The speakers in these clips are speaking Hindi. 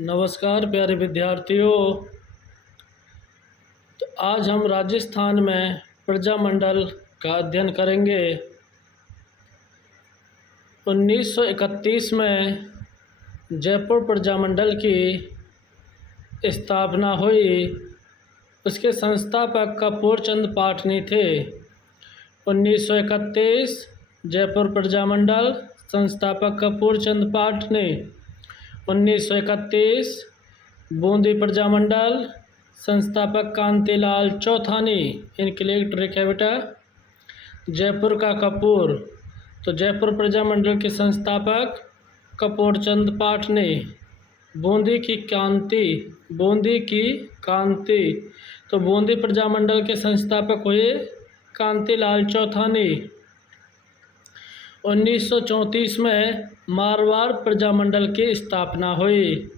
नमस्कार प्यारे विद्यार्थियों। तो आज हम राजस्थान में प्रजामंडल का अध्ययन करेंगे। 1931 में जयपुर प्रजामंडल की स्थापना हुई। उसके संस्थापक कपूर चंद पाटनी थे। 1931 जयपुर प्रजामंडल, संस्थापक कपूर चंद पाटनी। 1931 बूंदी प्रजामंडल, संस्थापक कांतिलाल चौथानी। इनके लिए एक ट्रिक है बेटा, जयपुर का कपूर। तो जयपुर प्रजामंडल के संस्थापक कपूर चंद पाटनी। बूंदी की कांति, बूंदी की कांति, तो बूंदी प्रजामंडल के संस्थापक हुए कांतिलाल चौथानी। 1934 में मारवाड़ प्रजामंडल की स्थापना हुई।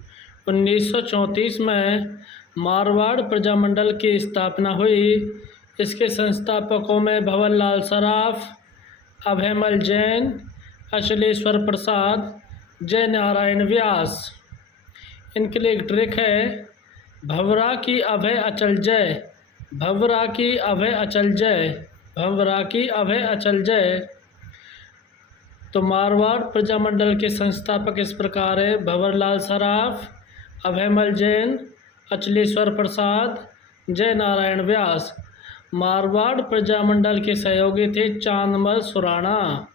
1934 में मारवाड़ प्रजामंडल की स्थापना हुई। इसके संस्थापकों में भंवरलाल सराफ, अभयमल जैन, अचलेश्वर प्रसाद, जय नारायण व्यास। इनके लिए एक ट्रिक है, भंवरा की अभय अचल जय, भंवरा की अभय अचल जय, भंवरा की अभय अचल जय। तो मारवाड़ प्रजामंडल के संस्थापक इस प्रकार है, भंवरलाल सराफ, अभयमल जैन, अचलेश्वर प्रसाद, जय नारायण व्यास। मारवाड़ प्रजामंडल के सहयोगी थे चांदमल सुराणा।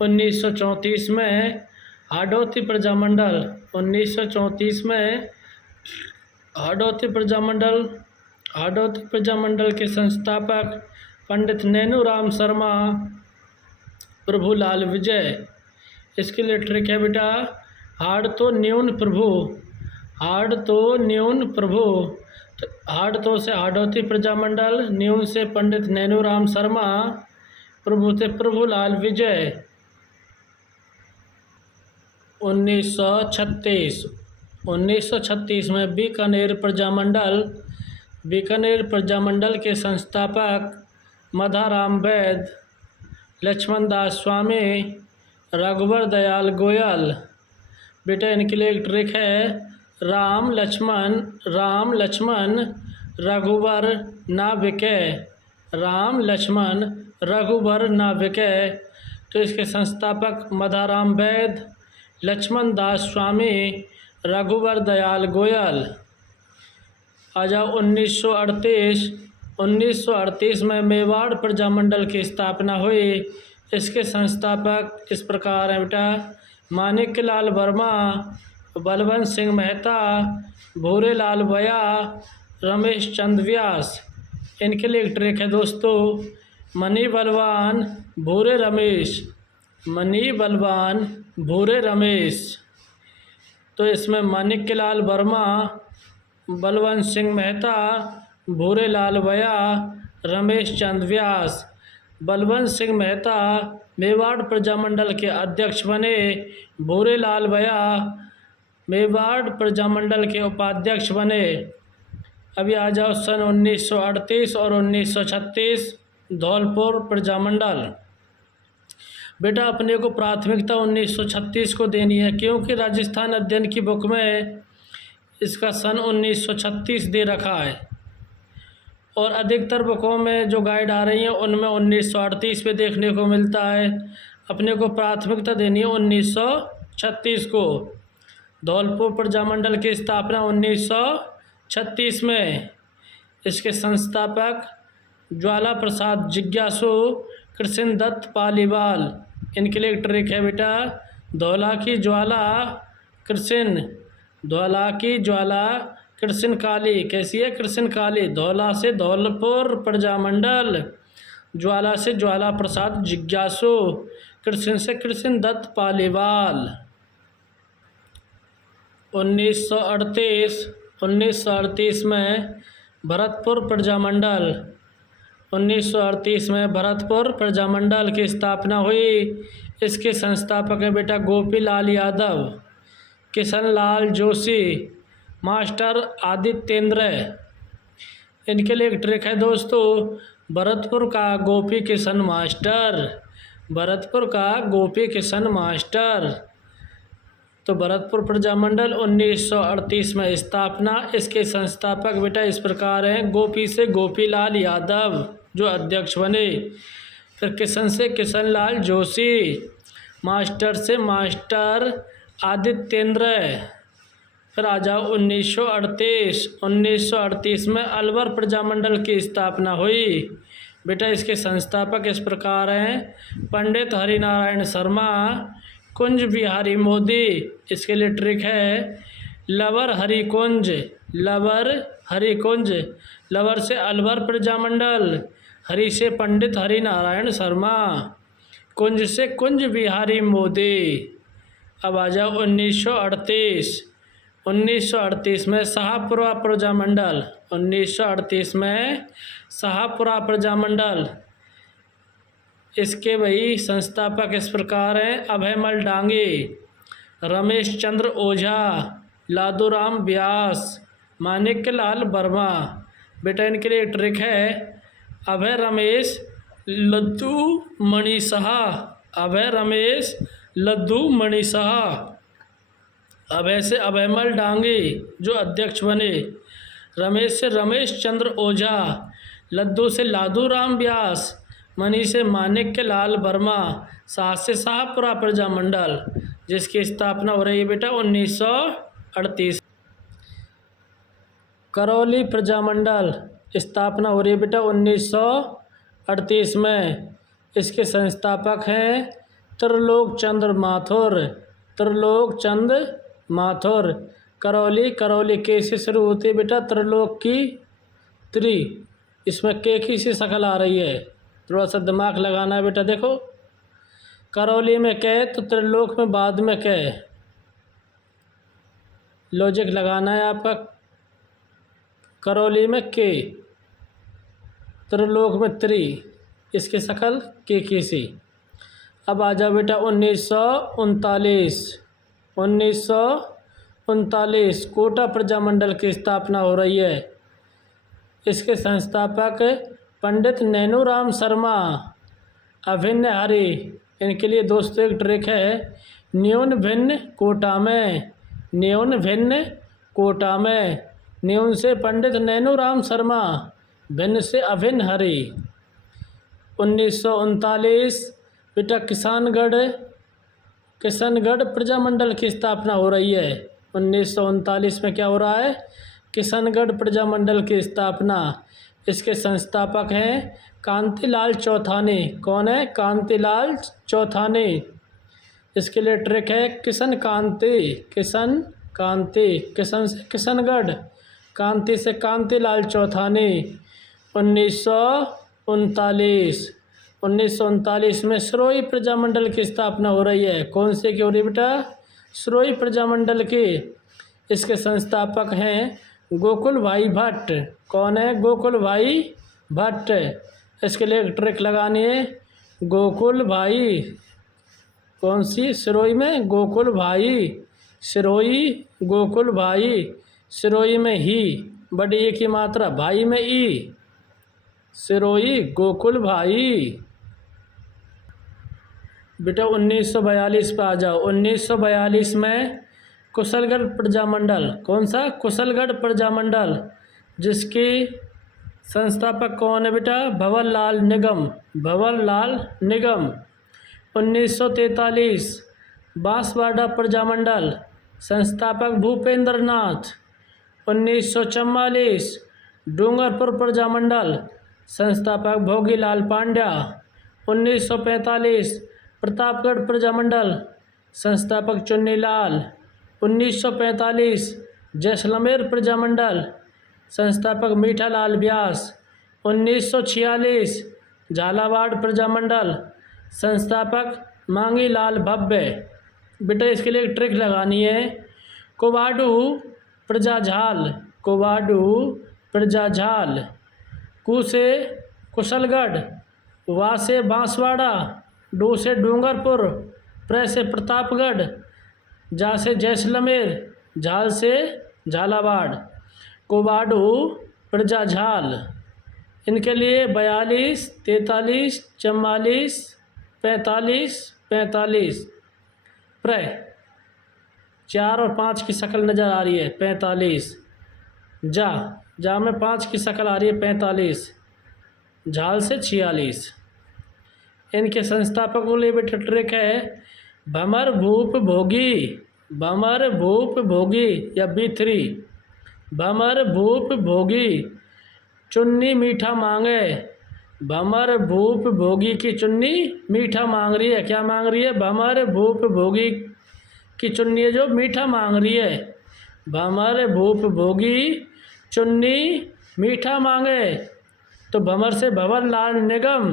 1934 में हाडोती प्रजामंडल, 1934 में हाडोती प्रजामंडल, हाडोती प्रजामंडल के संस्थापक पंडित नैनूराम शर्मा, प्रभुलाल विजय। इसके लिए ट्रिक है बेटा, हाड़ तो न्यून प्रभु, हाड़ तो न्यून प्रभु। तो हाड़ तो से हाडोती प्रजामंडल, न्यून से पंडित नैनूराम शर्मा, प्रभु से प्रभुलाल विजय। 1936, 1936 में बीकानेर प्रजामंडल, बीकानेर प्रजामंडल के संस्थापक मधाराम वैद, लक्ष्मण दास स्वामी, रघुवर दयाल गोयल। बेटा इनके लिए एक ट्रिक है, राम लक्ष्मण, राम लक्ष्मण रघुवर ना बिके, राम लक्ष्मण रघुवर ना बिके। तो इसके संस्थापक मधाराम वैद, लक्ष्मण दास स्वामी, रघुवर दयाल गोयल। आ जाओ 1938, 1938 में मेवाड़ प्रजामंडल की स्थापना हुई। इसके संस्थापक इस प्रकार हैं बेटा, मानिकलाल वर्मा, बलवंत सिंह मेहता, भूरेलाल बया, रमेश चंद व्यास। इनके लिए एक ट्रिक है दोस्तों, मनी बलवान भूरे रमेश, मनी बलवान भूरे रमेश। तो इसमें मानिकलाल वर्मा, बलवंत सिंह मेहता, भूरेलाल बया, रमेश चंद व्यास। बलवंत सिंह मेहता मेवाड़ प्रजामंडल के अध्यक्ष बने, भूरेलाल बया मेवाड़ प्रजामंडल के उपाध्यक्ष बने। अभी आ जाओ सन 1938 और 1936 धौलपुर प्रजामंडल। बेटा अपने को प्राथमिकता 1936 को देनी है, क्योंकि राजस्थान अध्ययन की बुक में इसका सन 1936 दे रखा है, और अधिकतर बुकों में जो गाइड आ रही हैं उनमें 1938 पे देखने को मिलता है। अपने को प्राथमिकता देनी है 1936 को। धौलपुर प्रजामंडल की स्थापना 1936 में। इसके संस्थापक ज्वाला प्रसाद जिज्ञासु, कृष्ण दत्त पालीवाल। इनके लिए एक ट्रिक है बेटा, धौला की ज्वाला कृष्ण, धौला की ज्वाला कृष्ण काली। कैसी है कृष्ण काली? धौला से धौलपुर प्रजामंडल, ज्वाला से ज्वाला प्रसाद जिज्ञासु, कृष्ण से कृष्ण दत्त पालीवाल। 1938, 1938 में भरतपुर प्रजामंडल, 1938 में भरतपुर प्रजामंडल की स्थापना हुई। इसके संस्थापक हैं बेटा गोपीलाल यादव, किशनलाल जोशी, मास्टर आदित्येंद्र। इनके लिए एक ट्रिक है दोस्तों, भरतपुर का गोपी किशन मास्टर, भरतपुर का गोपी किशन मास्टर। तो भरतपुर प्रजामंडल 1938 में स्थापना। इसके संस्थापक बेटा इस प्रकार हैं। गोपी से गोपीलाल यादव जो अध्यक्ष बने, फिर किशन से किशनलाल जोशी, मास्टर से मास्टर आदित्येंद्र। फिर आ जाओ 1938 में अलवर प्रजामंडल की स्थापना हुई। बेटा इसके संस्थापक इस प्रकार हैं। पंडित हरिनारायण शर्मा, कुंज बिहारी मोदी, इसके लिए ट्रिक है lover Harikunj, lover Harikunj, lover से अलवर प्रजामंडल, हरि से पंडित हरिनारायण शर्मा, कुंज से कुंज बिहारी मोदी। अब आ जाओ 1938 में शाहपुरा प्रजामंडल, 1938 में शाहपुरा प्रजामंडल। इसके भाई संस्थापक इस प्रकार हैं। अभयमल डांगे, रमेश चंद्र ओझा, लादूराम व्यास, माणिक्यलाल वर्मा। बेटा इनके लिए ट्रिक है अभय रमेश लद्दू मणि साहा, अभय रमेश लद्दू मणि साहा। अभय से अभयमल डांगे जो अध्यक्ष बने, रमेश से रमेश चंद्र ओझा, लद्दू से लादूराम व्यास, मणि से माणिक्यलाल वर्मा, शाह से शाहपुरा प्रजामंडल, जिसकी स्थापना हो रही है बेटा 1938। करौली प्रजामंडल स्थापना हो रही है बेटा 1938 में। इसके संस्थापक हैं त्रिलोक चंद्र माथुर, त्रिलोक चंद्र माथुर। करौली के से शुरू होती है बेटा, त्रिलोक की त्रि, इसमें के की सी शक्ल आ रही है, थोड़ा सा दिमाग लगाना है बेटा। देखो करौली में कै तो त्रिलोक में बाद में कै, लॉजिक लगाना है आपका। करौली में के, त्रिलोक में त्रि, इसकी शक्ल के की सी। अब आ जाओ बेटा 1939 कोटा प्रजामंडल की स्थापना हो रही है। इसके संस्थापक पंडित नैनूराम शर्मा, अभिन्न हरि। इनके लिए दोस्तों एक ट्रिक है न्यून भिन्न कोटा में, न्यून भिन्न कोटा में, न्यून से पंडित नैनूराम शर्मा, भिन्न से अभिन्न हरि। 1939 बेटा किशनगढ़ प्रजामंडल की स्थापना हो रही है। 1939 में क्या हो रहा है, किशनगढ़ प्रजामंडल की स्थापना। इसके संस्थापक हैं कांतिलाल चौथानी। कौन है, कांतिलाल चौथानी। इसके लिए ट्रिक है किशन कांति, किशन से किशनगढ़, कांति से कांतिलाल चौथानी। 1939 में सिरोही प्रजामंडल की स्थापना हो रही है। कौन से की हो रही है बेटा, सिरोही प्रजामंडल की। इसके संस्थापक हैं गोकुल भाई भट्ट। कौन है, गोकुल भाई भट्ट। इसके लिए एक ट्रिक लगानी है गोकुल भाई, कौन सी, सिरोही में गोकुल भाई, सिरोही गोकुल भाई, सिरोही में ही बड़ी एक ही मात्रा, भाई में ई, सिरोही गोकुल भाई। बेटा 1942 पे आ जाओ। 1942 में कुशलगढ़ प्रजामंडल। कौन सा, कुशलगढ़ प्रजामंडल, जिसकी संस्थापक कौन है बेटा, भंवरलाल निगम, भंवरलाल निगम। 1943 बांसवाड़ा प्रजामंडल, संस्थापक भूपेंद्र नाथ। 1944 डूंगरपुर प्रजामंडल, संस्थापक भोगीलाल पांड्या। 1945 प्रतापगढ़ प्रजामंडल, संस्थापक चुन्नीलाल। 1945 जैसलमेर प्रजामंडल, संस्थापक मीठालाल व्यास। 1946 झालावाड़ प्रजामंडल, संस्थापक मांगीलाल भव्य। बेटा इसके लिए एक ट्रिक लगानी है कोवाडू प्रजाझाल, कोवाडू प्रजाझाल। कु से कुशलगढ़, वा से बांसवाड़ा, डू से डूंगरपुर, प्र से प्रतापगढ़, जा से जैसलमेर, झाल से झालावाड़। कोवाडू प्रजाझाल। इनके लिए 42, 43, 44, 45, 45 प्र 4 और 5 की शक्ल नज़र आ रही है 45। जा में 5 की शक्ल आ रही है 45, झाल से 46। इनके संस्थापकों के लिए बेटा ट्रिक है भमर भूप भोगी, भमर भूप भोगी या B3। भमर भूप भोगी चुन्नी मीठा मांगे, भमर भूप भोगी की चुन्नी मीठा मांग रही है। क्या मांग रही है? भमर भूप भोगी की चुन्नी है जो मीठा मांग रही है। भमर भूप भोगी चुन्नी मीठा मांगे। तो भमर से भंवर लाल निगम,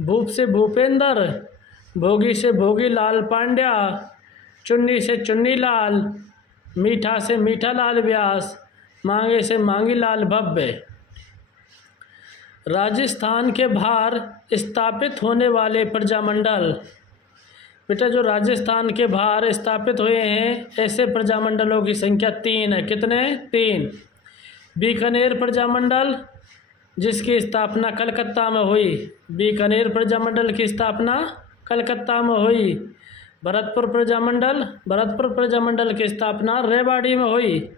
भूप से भूपेंद्र, भोगी से भोगी लाल पांड्या, चुन्नी से चुन्नी लाल, मीठा से मीठा लाल व्यास, मांगे से मांगी लाल भव्य। राजस्थान के बाहर स्थापित होने वाले प्रजामंडल। बेटा जो राजस्थान के बाहर स्थापित हुए हैं ऐसे प्रजामंडलों की संख्या 3 है। कितने? 3। बीकानेर प्रजामंडल जिसकी स्थापना कलकत्ता में हुई, बीकानेर प्रजामंडल की स्थापना कलकत्ता में हुई। भरतपुर प्रजामंडल, भरतपुर प्रजामंडल की स्थापना रेवाड़ी में हुई।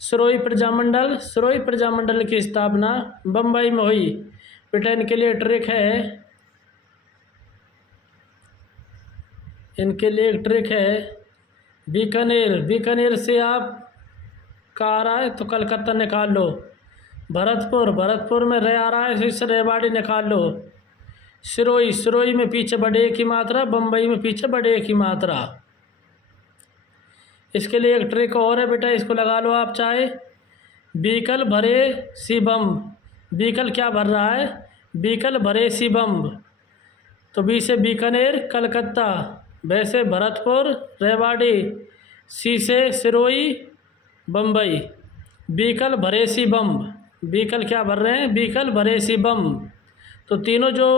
सिरोही प्रजामंडल, सिरोही प्रजामंडल की स्थापना बम्बई में हुई। बेटा इनके लिए ट्रिक है, इनके लिए एक ट्रिक है बीकानेर, बीकानेर से आप का आ रहा है तो कलकत्ता निकाल लो। भरतपुर, भरतपुर में रह आ रहा है इससे रेवाड़ी निकाल लो। सिरोही, सिरोही में पीछे बड़े की मात्रा, बम्बई में पीछे बड़े की मात्रा। इसके लिए एक ट्रिक और है बेटा, इसको लगा लो आप चाहे। बीकल भरे शिवम, बीकल क्या भर रहा है? बीकल भरे शिवम। तो बी से बीकानेर कलकत्ता, भ से भरतपुर रेवाड़ी, सी से सिरोही बम्बई। बीकल भरे शिवम, बीकल क्या भर रहे हैं? बीकल भरे शिवम। तो तीनों जो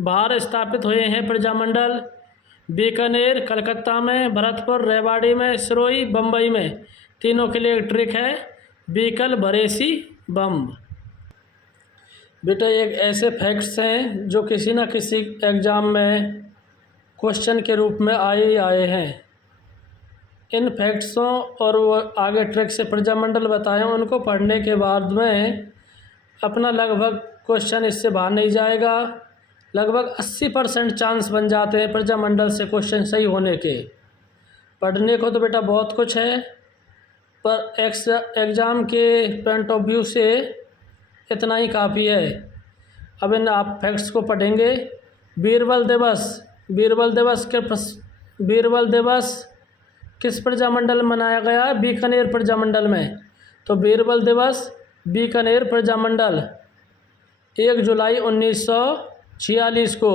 बाहर स्थापित हुए हैं प्रजामंडल, बीकानेर कलकत्ता में, भरतपुर रेवाड़ी में, सिरोही बम्बई में, तीनों के लिए एक ट्रिक है बीकल भरेसी बम। बेटा एक ऐसे फैक्ट्स हैं जो किसी न किसी एग्ज़ाम में क्वेश्चन के रूप में आए ही आए हैं। इन फैक्ट्सों और वो आगे ट्रिक से प्रजामंडल बताएं उनको पढ़ने के बाद में अपना लगभग क्वेश्चन इससे बाहर नहीं जाएगा। लगभग 80% चांस बन जाते हैं प्रजामंडल से क्वेश्चन सही होने के। पढ़ने को तो बेटा बहुत कुछ है, पर एग्ज़ाम के पॉइंट ऑफ व्यू से इतना ही काफ़ी है। अब इन आप फैक्ट्स को पढ़ेंगे। बीरबल दिवस, बीरबल दिवस के बीरबल दिवस किस प्रजामंडल में मनाया गया? बीकानेर प्रजामंडल में। तो बीरबल दिवस बीकानेर प्रजामंडल 1 जुलाई 1946 को।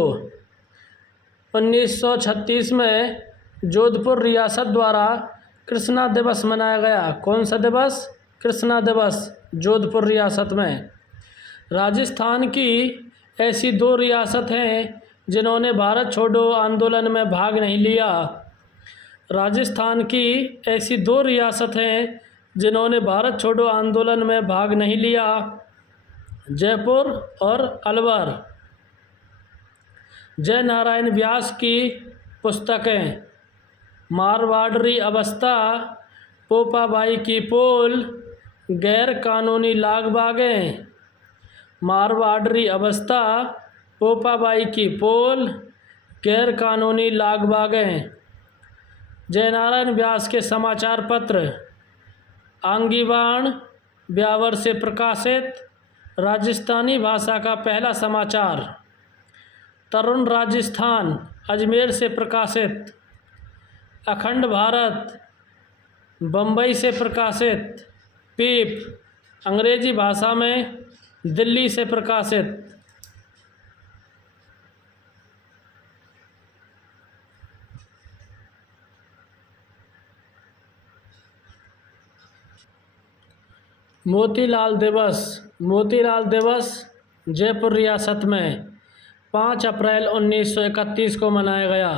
1936 में जोधपुर रियासत द्वारा कृष्णा दिवस मनाया गया। कौन सा दिवस? कृष्णा दिवस, जोधपुर रियासत में। राजस्थान की ऐसी 2 रियासत हैं जिन्होंने भारत छोड़ो आंदोलन में भाग नहीं लिया। राजस्थान की ऐसी 2 रियासत हैं जिन्होंने भारत छोड़ो आंदोलन में भाग नहीं लिया, जयपुर और अलवर। जय नारायण व्यास की पुस्तकें मारवाड़ी अवस्था, पोपाबाई की पोल, गैर कानूनी लागबागें। मारवाड़ी अवस्था, पोपाबाई की पोल, गैर कानूनी लागबागें। जयनारायण व्यास के समाचार पत्र आंगीवाण ब्यावर से प्रकाशित राजस्थानी भाषा का पहला समाचार। तरुण राजस्थान अजमेर से प्रकाशित। अखंड भारत बम्बई से प्रकाशित। पीप अंग्रेजी भाषा में दिल्ली से प्रकाशित। मोतीलाल दिवस, मोतीलाल दिवस जयपुर रियासत में 5 अप्रैल 1931 को मनाया गया।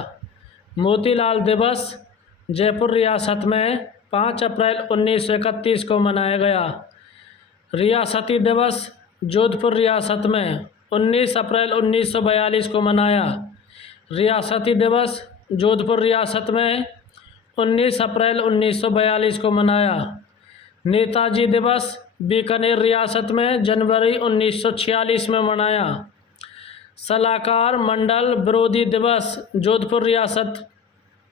मोतीलाल दिवस जयपुर रियासत में 5 अप्रैल 1931 को मनाया गया। रियासती दिवस जोधपुर रियासत में 19 अप्रैल 1942 को मनाया। रियासती दिवस जोधपुर रियासत में 19 अप्रैल 1942 को मनाया। नेताजी दिवस बीकानेर रियासत में जनवरी 1946 में मनाया। सलाहकार मंडल विरोधी दिवस जोधपुर रियासत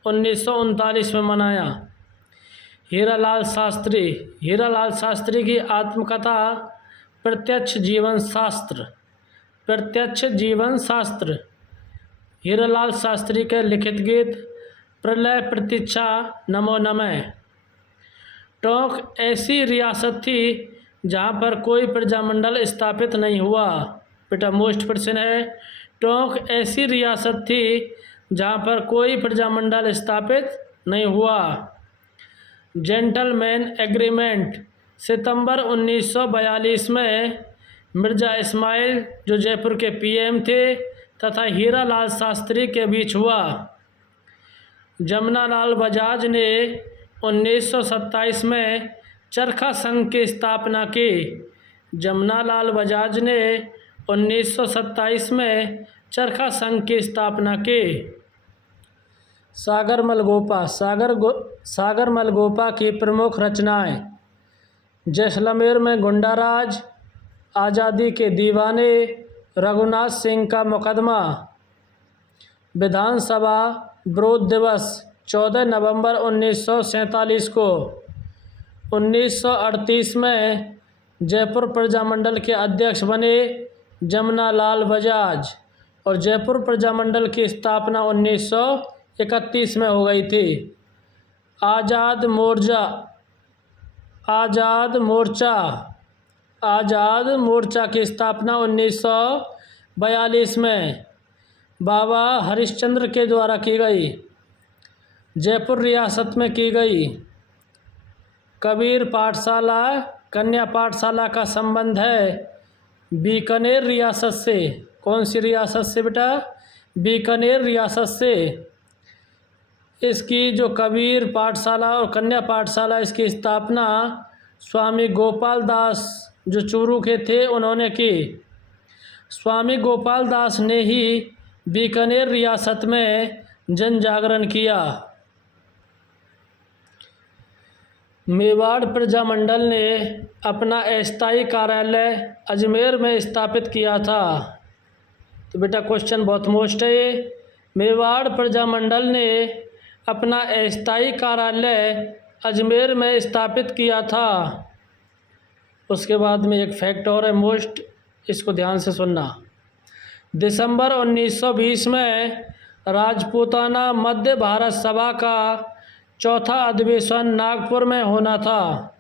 1939 में मनाया। हीरालाल शास्त्री की आत्मकथा प्रत्यक्ष जीवन शास्त्र। हीरालाल शास्त्री के लिखित गीत प्रलय प्रतीक्षा नमो नमः। टोंक ऐसी रियासत थी जहाँ पर कोई प्रजामंडल स्थापित नहीं हुआ। बेटा मोस्ट प्रश्न है, टोंक ऐसी रियासत थी जहाँ पर कोई प्रजामंडल स्थापित नहीं हुआ। जेंटलमैन एग्रीमेंट सितंबर 1942 में मिर्ज़ा इस्माइल जो जयपुर के पीएम थे तथा हीरालाल शास्त्री के बीच हुआ। जमनालाल बजाज ने 1927 में चरखा संघ की स्थापना की। जमनालाल बजाज ने 1927 में चरखा संघ की स्थापना की। सागरमल गोपा की प्रमुख रचनाएं: जैसलमेर में गुंडाराज, आज़ादी के दीवाने, रघुनाथ सिंह का मुकदमा। विधानसभा विरोध दिवस 14 नवंबर 1947 को। 1938 में जयपुर प्रजामंडल के अध्यक्ष बने जमनालाल बजाज और जयपुर प्रजामंडल की स्थापना 1931 में हो गई थी। आज़ाद मोर्चा की स्थापना 1942 में बाबा हरिश्चंद्र के द्वारा की गई। जयपुर रियासत में की गई। कबीर पाठशाला कन्या पाठशाला का संबंध है बीकानेर रियासत से। कौन सी रियासत से बेटा? बीकानेर रियासत से। इसकी जो कबीर पाठशाला और कन्या पाठशाला इसकी स्थापना स्वामी गोपाल दास जो चूरू के थे उन्होंने की। स्वामी गोपाल दास ने ही बीकानेर रियासत में जन जागरण किया। मेवाड़ प्रजामंडल ने अपना अस्थायी कार्यालय अजमेर में स्थापित किया था। तो बेटा क्वेश्चन बहुत मोस्ट है ये। मेवाड़ प्रजामंडल ने अपना अस्थायी कार्यालय अजमेर में स्थापित किया था। उसके बाद में एक फैक्ट और है मोस्ट, इसको ध्यान से सुनना। दिसंबर 1920 में राजपूताना मध्य भारत सभा का चौथा अधिवेशन नागपुर में होना था।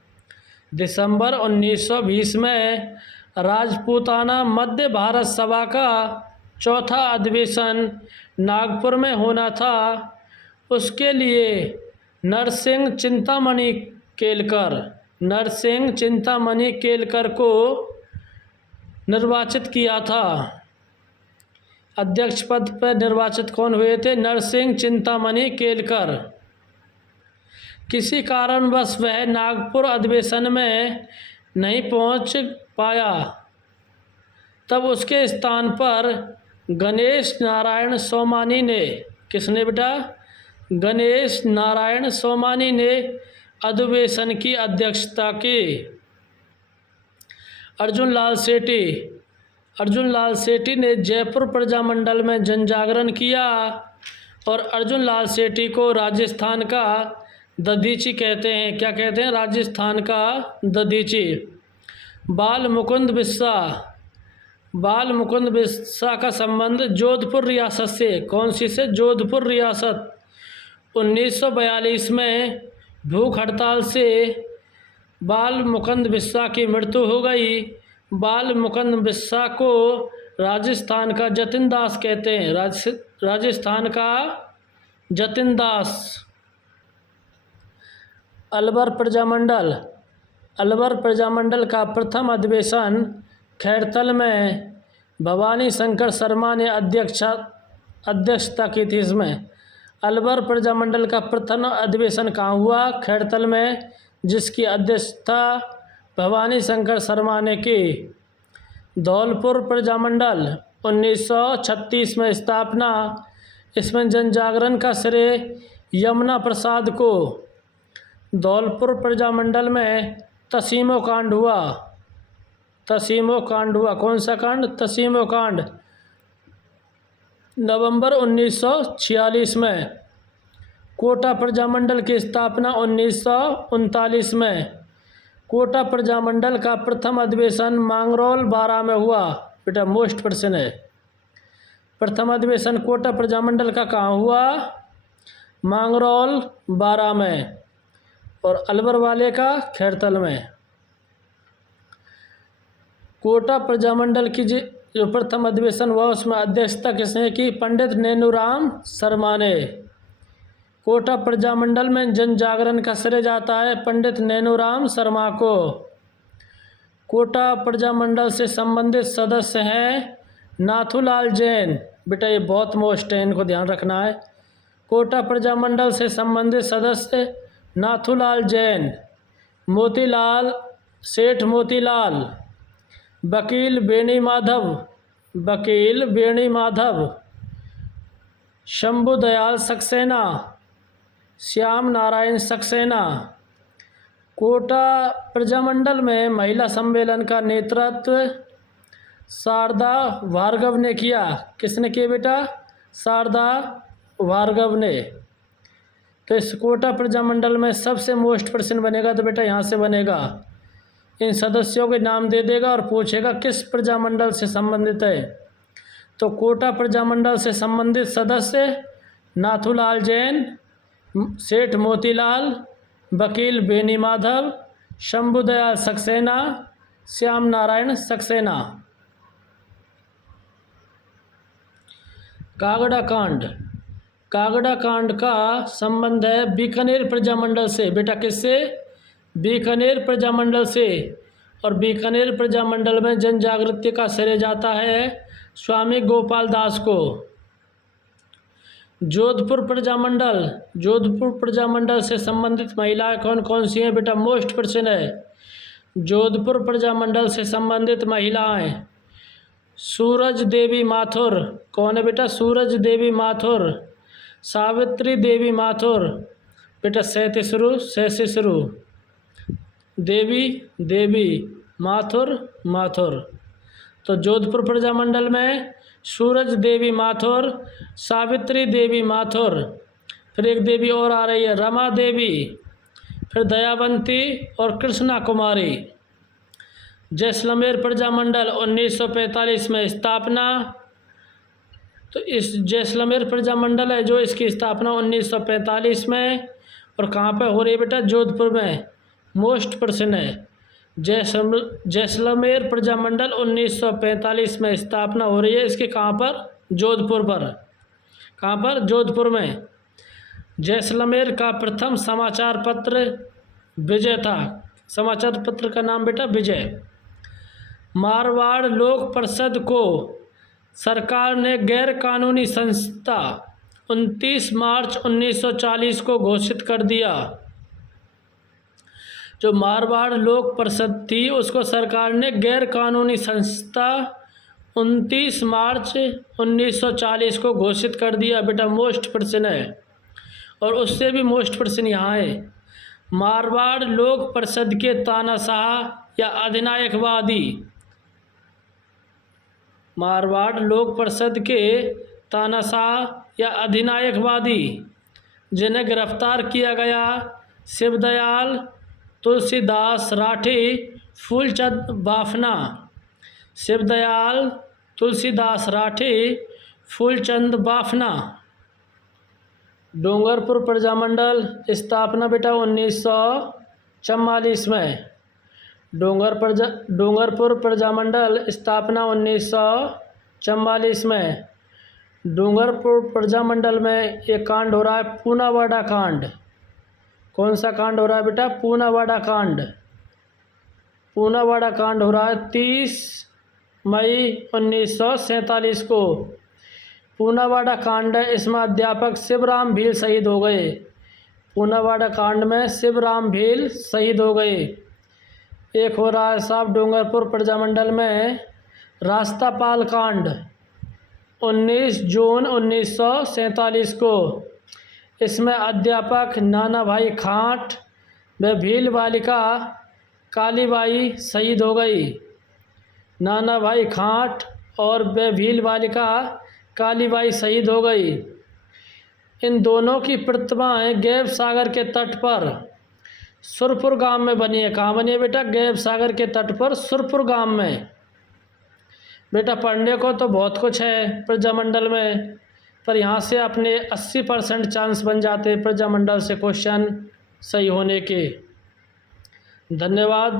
दिसंबर 1920 में राजपूताना मध्य भारत सभा का चौथा अधिवेशन नागपुर में होना था। उसके लिए नरसिंह चिंतामणि केलकर को निर्वाचित किया था। अध्यक्ष पद पर निर्वाचित कौन हुए थे? नरसिंह चिंतामणि केलकर। किसी कारणवश वह नागपुर अधिवेशन में नहीं पहुंच पाया। तब उसके स्थान पर गणेश नारायण सोमानी ने, किसने बेटा? गणेश नारायण सोमानी ने अधिवेशन की अध्यक्षता की। अर्जुन लाल सेठी ने जयपुर प्रजामंडल में जनजागरण किया और अर्जुन लाल सेठी को राजस्थान का दधीची कहते हैं। क्या कहते हैं? राजस्थान का दधीची। बाल मुकुंद बिस्सा का संबंध जोधपुर रियासत से। कौन सी से? जोधपुर रियासत। 1942 में भूख हड़ताल से बाल मुकुंद बिस्सा की मृत्यु हो गई। बाल मुकुंद बिस्सा को राजस्थान का जतिन दास कहते हैं। राजस्थान का जतिन दास। अलवर प्रजामंडल का प्रथम अधिवेशन खैरथल में भवानी शंकर शर्मा ने अध्यक्षता की थी। इसमें अलवर प्रजामंडल का प्रथम अधिवेशन कहाँ हुआ? खैरथल में, जिसकी अध्यक्षता भवानी शंकर शर्मा ने की। धौलपुर प्रजामंडल 1936 में स्थापना। इसमें जन जागरण का श्रेय यमुना प्रसाद को। धौलपुर प्रजामंडल में तसीमो कांड हुआ। तसीमो कांड हुआ। कौन सा कांड? तसीमो कांड, नवंबर 1946 में। कोटा प्रजामंडल की स्थापना 1939 में। कोटा प्रजामंडल का प्रथम अधिवेशन मांगरोल बारा में हुआ। बेटा मोस्ट प्रश्न है। प्रथम अधिवेशन कोटा प्रजामंडल का कहाँ हुआ? मांगरोल बारा में। और अलवर वाले का खैरतल में। कोटा प्रजामंडल की जो प्रथम अधिवेशन हुआ उसमें अध्यक्षता किसने की? पंडित नेनूराम शर्मा ने। कोटा प्रजामंडल में जन जागरण का श्रेय जाता है पंडित नेनूराम शर्मा को। कोटा प्रजामंडल से संबंधित सदस्य हैं नाथूलाल जैन। बेटा ये बहुत मोस्ट है, इनको ध्यान रखना है। कोटा प्रजामंडल से संबंधित सदस्य नाथूलाल जैन, मोतीलाल सेठ मोतीलाल, वकील बेणी माधव, वकील बेणी माधव, शंभू दयाल सक्सेना, श्याम नारायण सक्सेना। कोटा प्रजामंडल में महिला सम्मेलन का नेतृत्व शारदा भार्गव ने किया। किसने किया बेटा? शारदा भार्गव ने। तो इस कोटा प्रजामंडल में सबसे मोस्ट प्रश्न बनेगा तो बेटा यहाँ से बनेगा। इन सदस्यों के नाम दे देगा और पूछेगा किस प्रजामंडल से संबंधित है। तो कोटा प्रजामंडल से संबंधित सदस्य नाथूलाल जैन, सेठ मोतीलाल, वकील बेनी माधव, शंभुदयाल सक्सेना, श्याम नारायण सक्सेना। कागड़ा कांड। कागड़ा कांड का संबंध है बीकानेर प्रजामंडल से। बेटा किससे? बीकानेर प्रजामंडल से। और बीकानेर प्रजामंडल में जन जागृति का श्रेय जाता है स्वामी गोपाल दास को। जोधपुर प्रजामंडल। जोधपुर प्रजामंडल से संबंधित महिलाएं कौन कौन सी हैं? बेटा मोस्ट प्रश्न है। जोधपुर प्रजामंडल से संबंधित महिलाएं सूरज देवी माथुर। कौन है बेटा? सूरज देवी माथुर, सावित्री देवी माथुर। बेटा से शुरू देवी देवी माथुर माथुर। तो जोधपुर प्रजामंडल में सूरज देवी माथुर, सावित्री देवी माथुर, फिर एक देवी और आ रही है रमा देवी, फिर दयावंती और कृष्णा कुमारी। जैसलमेर प्रजामंडल 1945 में स्थापना। तो इस जैसलमेर प्रजामंडल है जो इसकी स्थापना 1945 में। और कहाँ पे हो रही है बेटा? जोधपुर में। मोस्ट प्रश्न है। जैसलमेर प्रजामंडल 1945 में स्थापना हो रही है इसके। कहाँ पर? जोधपुर पर। कहाँ पर? जोधपुर में। जैसलमेर का प्रथम समाचार पत्र विजय था। समाचार पत्र का नाम बेटा विजय। मारवाड़ लोक परिषद को सरकार ने गैर कानूनी संस्था 29 मार्च 1940 को घोषित कर दिया। जो मारवाड़ लोक परिषद थी उसको सरकार ने गैर कानूनी संस्था 29 मार्च 1940 को घोषित कर दिया। बेटा मोस्ट प्रश्न है। और उससे भी मोस्ट प्रश्न यहाँ है। मारवाड़ लोक परिषद के तानाशाह या अधिनायकवादी, मारवाड़ लोक परिषद के तानाशाह या अधिनायकवादी जिन्हें गिरफ्तार किया गया शिवदयाल, तुलसीदास राठी, फूलचंद बाफना। शिवदयाल, तुलसीदास राठी, फूलचंद बाफना। डूंगरपुर प्रजामंडल स्थापना बेटा 1944 में। डूंगरपुर प्रजामंडल स्थापना 1944 में। डूंगरपुर प्रजामंडल में एक कांड हो रहा है पूनावाड़ा कांड। कौन सा कांड हो रहा है बेटा? पूनावाड़ा कांड। पूनावाड़ा कांड हो रहा है 30 मई 1947 को। पूनावाड़ा कांड है, इसमें अध्यापक शिवराम भील शहीद हो गए। पूनावाड़ा कांड में शिवराम भील शहीद हो गए। एक हो रहा है साहब डूंगरपुर प्रजामंडल में रास्तापाल कांड 19 जून 1947 को। इसमें अध्यापक नानाभाई खाँट व भील बालिका कालीबाई शहीद हो गई। नानाभाई खाँट और व भील बालिका कालीबाई शहीद हो गई। इन दोनों की प्रतिमाएं गैब सागर के तट पर सुरपुर गांव में बनी है। कहाँ बनी है बेटा? गैब सागर के तट पर सुरपुर गांव में। बेटा पढ़ने को तो बहुत कुछ है प्रजामंडल में, पर यहाँ से अपने 80% चांस बन जाते हैं प्रजामंडल से क्वेश्चन सही होने के। धन्यवाद।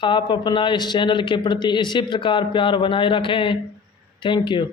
आप अपना इस चैनल के प्रति इसी प्रकार प्यार बनाए रखें। Thank you.